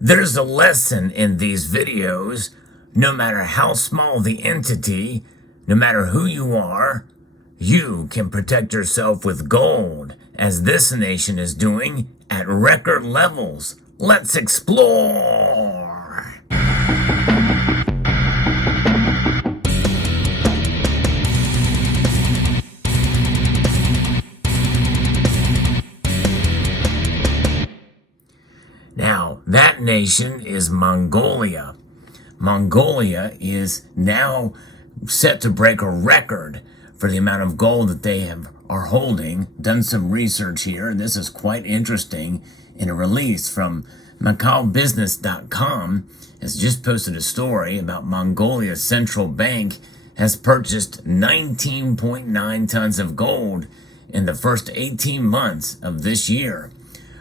There's a lesson in these videos. No matter how small the entity, no matter who you are, you can protect yourself with gold, as this nation is doing at record levels. Let's explore! Now, that nation is Mongolia. Mongolia is now set to break a record for the amount of gold that they are holding. Done some research here, and this is quite interesting. In a release from MacauBusiness.com has just posted a story about Mongolia's central bank has purchased 19.9 tons of gold in the first 18 months of this year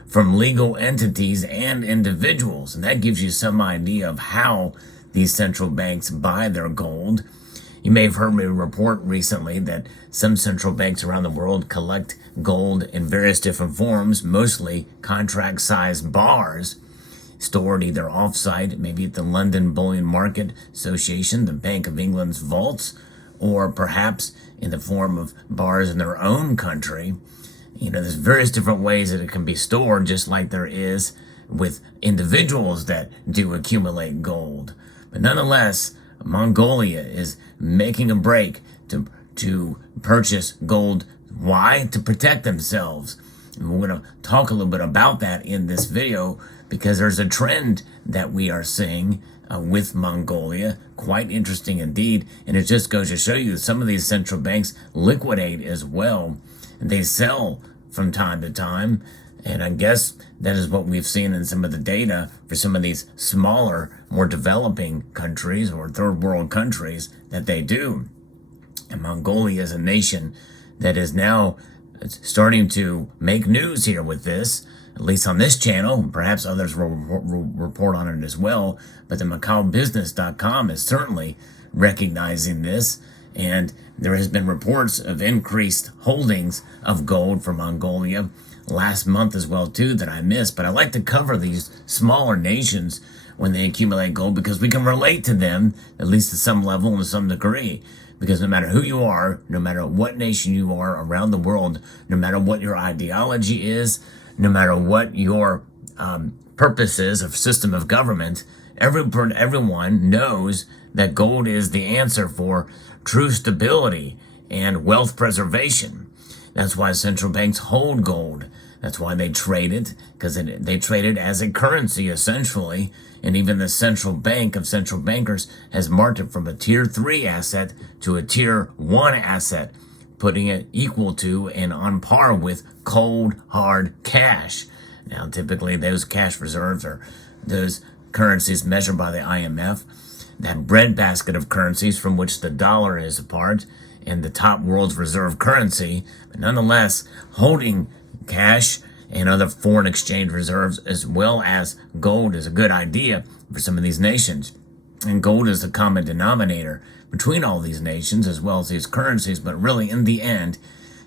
from legal entities and individuals. And that gives you some idea of how these central banks buy their gold. You may have heard me report recently that some central banks around the world collect gold in various different forms, mostly contract-sized bars, stored either off-site, maybe at the London Bullion Market Association, the Bank of England's vaults, or perhaps in the form of bars in their own country. You know, there's various different ways that it can be stored, just like there is with individuals that do accumulate gold. But nonetheless, Mongolia is making a break to purchase gold. Why? To protect themselves. And we're going to talk a little bit about that in this video, because there's a trend that we are seeing with Mongolia. Quite interesting indeed. And it just goes to show you that some of these central banks liquidate as well. And they sell from time to time. And I guess that is what we've seen in some of the data for some of these smaller, more developing countries or third world countries that they do. And Mongolia is a nation that is now starting to make news here with this, at least on this channel. Perhaps others will report on it as well. But the MacauBusiness.com is certainly recognizing this. And there has been reports of increased holdings of gold for Mongolia last month as well too that I missed. But I like to cover these smaller nations when they accumulate gold, because we can relate to them, at least to some level and to some degree. Because no matter who you are, no matter what nation you are around the world, no matter what your ideology is, no matter what your purpose is of system of government, everyone knows that gold is the answer for true stability and wealth preservation. That's why central banks hold gold. That's why they trade it, because they trade it as a currency, essentially. And even the central bank of central bankers has marked it from a tier 3 asset to a tier 1 asset, putting it equal to and on par with cold, hard cash. Now, typically, those cash reserves are those currencies measured by the IMF, that breadbasket of currencies from which the dollar is a part, and the top world's reserve currency. But nonetheless, holding cash and other foreign exchange reserves as well as gold is a good idea for some of these nations. And gold is the common denominator between all these nations as well as these currencies. But really, in the end,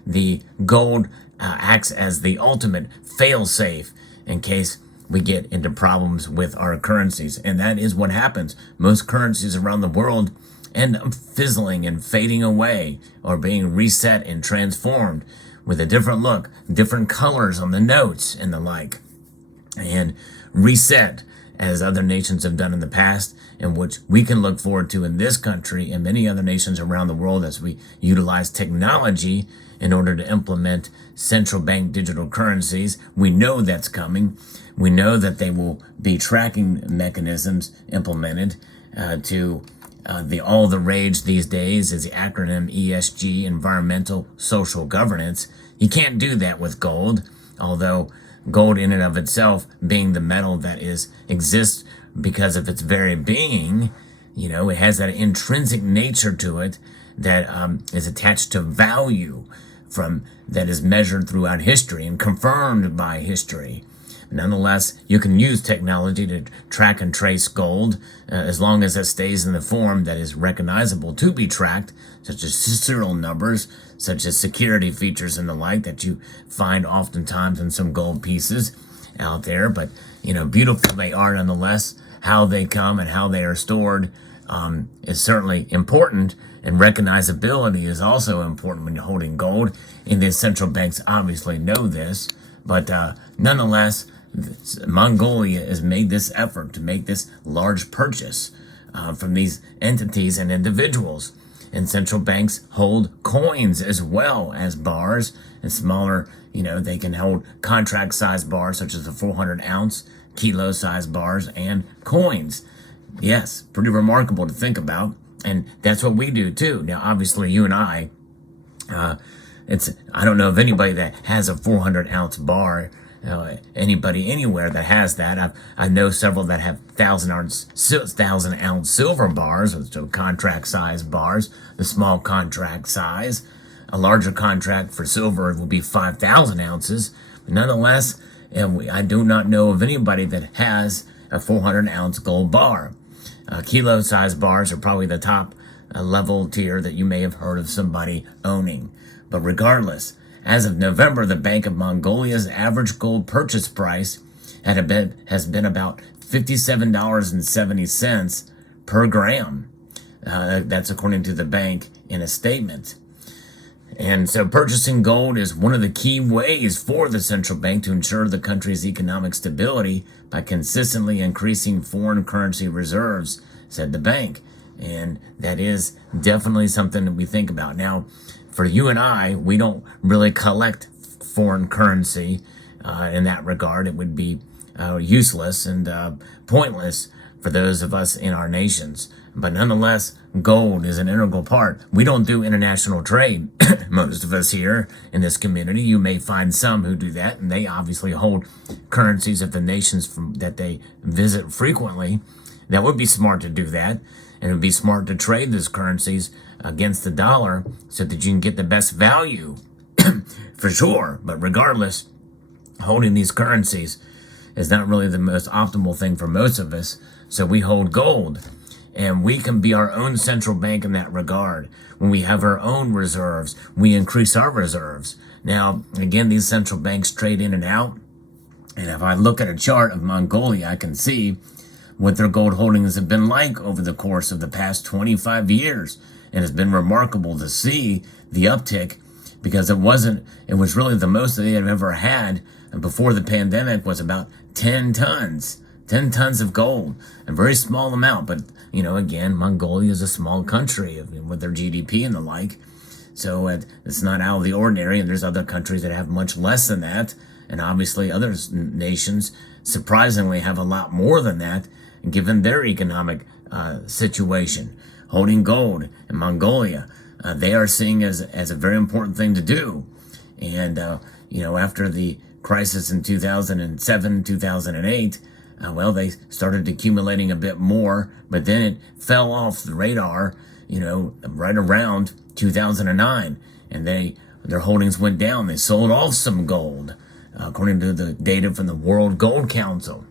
the gold acts as the ultimate fail-safe in case we get into problems with our currencies. And that is what happens. Most currencies around the world end up fizzling and fading away, or being reset and transformed with a different look, different colors on the notes and the like, and reset as other nations have done in the past, and which we can look forward to in this country and many other nations around the world as we utilize technology in order to implement central bank digital currencies. We know that's coming. We know that they will be tracking mechanisms implemented to all the rage these days is the acronym ESG, environmental social governance. You can't do that with gold, although gold in and of itself, being the metal that exists because of its very being, you know, it has that intrinsic nature to it that is attached to value that is measured throughout history and confirmed by history. Nonetheless, you can use technology to track and trace gold as long as it stays in the form that is recognizable to be tracked, such as serial numbers, such as security features and the like that you find oftentimes in some gold pieces. out there, but beautiful they are nonetheless. How they come and how they are stored is certainly important, and recognizability is also important when you're holding gold. And the central banks obviously know this, but nonetheless, Mongolia has made this effort to make this large purchase from these entities and individuals. And central banks hold coins as well as bars, and smaller, they can hold contract size bars such as the 400 ounce, kilo size bars, and coins. Yes, pretty remarkable to think about. And that's what we do too. Now, obviously, you and I don't know of anybody that has a 400 ounce bar. Anybody anywhere that has that. I know several that have 1,000 ounce silver bars, so contract size bars, the small contract size. A larger contract for silver will be 5,000 ounces. But nonetheless, I do not know of anybody that has a 400 ounce gold bar. Kilo size bars are probably the top level tier that you may have heard of somebody owning. But regardless, as of November, the Bank of Mongolia's average gold purchase price has been about $57.70 per gram. That's according to the bank in a statement. And so purchasing gold is one of the key ways for the central bank to ensure the country's economic stability by consistently increasing foreign currency reserves, said the bank. And that is definitely something that we think about. Now, for you and I, we don't really collect foreign currency in that regard. It would be useless and pointless for those of us in our nations. But nonetheless, gold is an integral part. We don't do international trade, most of us here in this community. You may find some who do that, and they obviously hold currencies of the nations that they visit frequently. That would be smart to do that, and it would be smart to trade those currencies against the dollar so that you can get the best value, for sure. But regardless, holding these currencies is not really the most optimal thing for most of us, so we hold gold. And we can be our own central bank in that regard. When we have our own reserves, we increase our reserves. Now, again, these central banks trade in and out. And if I look at a chart of Mongolia, I can see what their gold holdings have been like over the course of the past 25 years. And it's been remarkable to see the uptick, because it was really the most that they had ever had before the pandemic was about 10 tons. 10 tons of gold, a very small amount, but, again, Mongolia is a small country with their GDP and the like, so it's not out of the ordinary, and there's other countries that have much less than that, and obviously other nations, surprisingly, have a lot more than that, given their economic situation. Holding gold in Mongolia, they are seeing as a very important thing to do, and, after the crisis in 2007, 2008, they started accumulating a bit more, but then it fell off the radar, right around 2009, and their holdings went down. They sold off some gold, according to the data from the World Gold Council.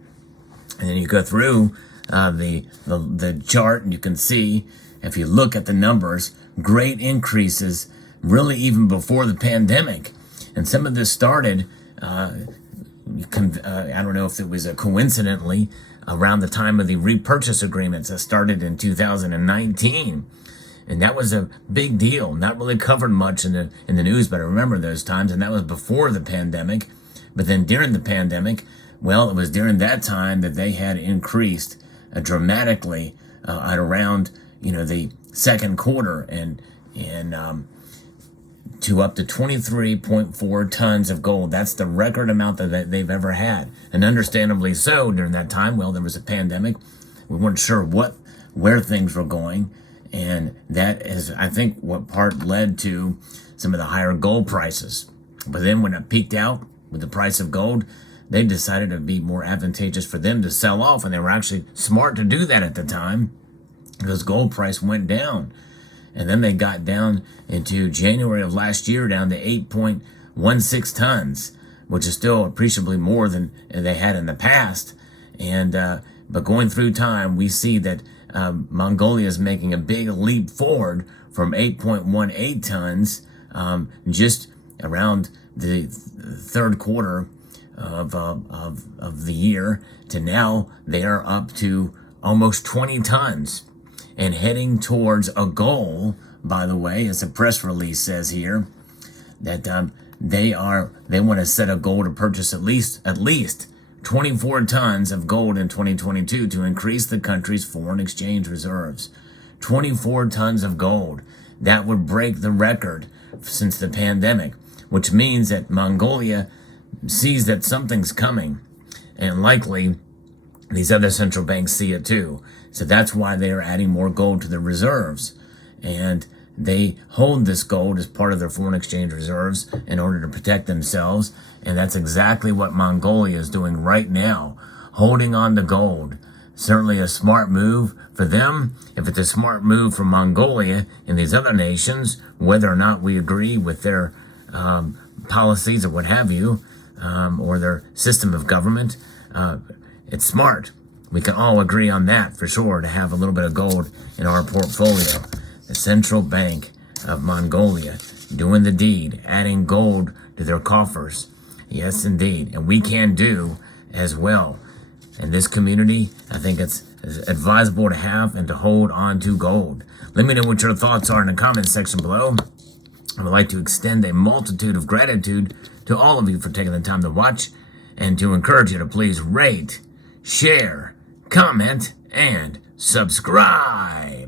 And then you go through the chart, and you can see, if you look at the numbers, great increases, really even before the pandemic. And some of this started I don't know if it was coincidentally around the time of the repurchase agreements that started in 2019, and that was a big deal. Not really covered much in the news, but I remember those times, and that was before the pandemic. But then during the pandemic, it was during that time that they had increased dramatically at around the second quarter and to up to 23.4 tons of gold. That's the record amount that they've ever had. And understandably so during that time. There was a pandemic. We weren't sure where things were going. And that is, I think, what part led to some of the higher gold prices. But then when it peaked out with the price of gold, they decided it would be more advantageous for them to sell off. And they were actually smart to do that at the time, because gold price went down. And then they got down into January of last year down to 8.16 tons, which is still appreciably more than they had in the past. And but going through time, we see that Mongolia is making a big leap forward from 8.18 tons just around the third quarter of the year to now they are up to almost 20 tons and heading towards a goal, by the way, as a press release says here, that they want to set a goal to purchase at least 24 tons of gold in 2022 to increase the country's foreign exchange reserves. 24 tons of gold. That would break the record since the pandemic, which means that Mongolia sees that something's coming, and likely these other central banks see it too. So that's why they are adding more gold to their reserves. And they hold this gold as part of their foreign exchange reserves in order to protect themselves. And that's exactly what Mongolia is doing right now, holding on to gold. Certainly a smart move for them. If it's a smart move for Mongolia and these other nations, whether or not we agree with their policies or what have you, or their system of government, it's smart. We can all agree on that for sure, to have a little bit of gold in our portfolio. The Central Bank of Mongolia doing the deed, adding gold to their coffers. Yes, indeed. And we can do as well. In this community, I think it's advisable to have and to hold on to gold. Let me know what your thoughts are in the comments section below. I would like to extend a multitude of gratitude to all of you for taking the time to watch, and to encourage you to please rate, share, comment, and subscribe.